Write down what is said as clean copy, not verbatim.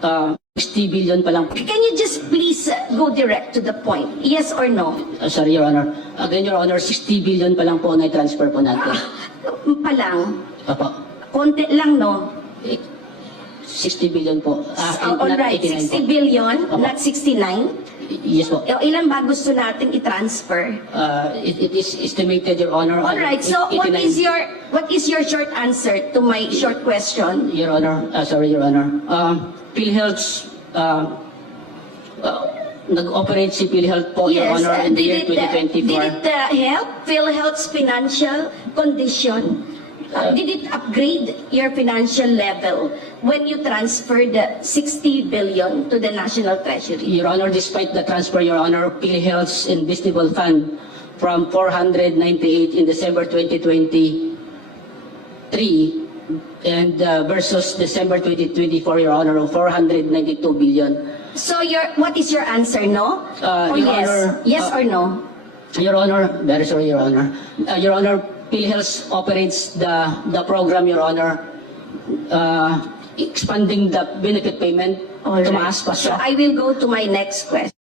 60 billion pa lang. Can you just please go direct to the point? Yes or no? Sorry, Your Honor. Again, Your Honor, 60 billion pa lang po na transfer po natin. Pa lang. Opo. Konti lang, no? 60 billion po. All Not right, 89 60 po. billion, Opo. not 69. Yes po. Ilan ba gusto natin i-transfer? It is estimated, Your Honor. All right, so 89. what is your short answer to my short question? Your Honor, sorry, Your Honor. PhilHealth's, nag-operate si PhilHealth po, Your Honor, in the year 2024. Did it help PhilHealth's financial condition? Did it upgrade your financial level when you transferred the 60 billion to the National Treasury? Your Honor, despite the transfer, Your Honor, PhilHealth's investable fund from 498 in December 2023 and versus December 2024, Your Honor, of 492 billion. So what is your answer, no? Or Your yes? Honor, Yes or no? Your Honor, very sorry, Your Honor. Your Honor, PhilHealth operates the program, Your Honor, expanding the benefit payment. All right. Tumaas pa So siya. I will go to my next question.